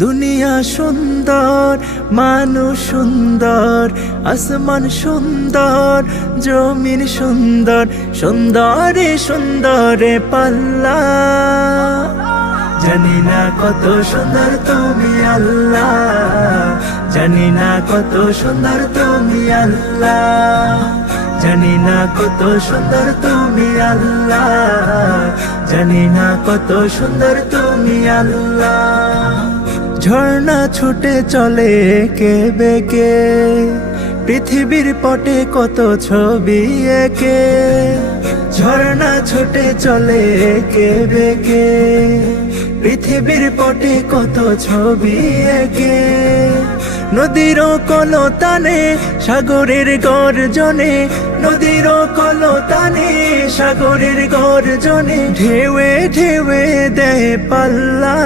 দুনিয়া সুন্দর, মানুষ সুন্দর, আসমান সুন্দর, জমিন সুন্দর, সুন্দরে সুন্দরে পাল্লা। জানি না কত সুন্দর তুমি আল্লাহ, জানি না কত সুন্দর তুমি আল্লাহ, জানি না কত সুন্দর তুমি আল্লাহ, জানি না কত সুন্দর তুমি আল্লাহ। ঝর্ণা ছুটে চলে কে বেকে, পৃথিবীর পটে কত ছবি একে। ঝর্ণা ছুটে চলে কে বেকে, পৃথিবীর পটে কত ছবি একে। নদীর কলতানে সাগরের গর্জনে, নদীর কলতানে সাগরের গর্জনে, ঢেউে ঢেউে দেয় পাল্লা।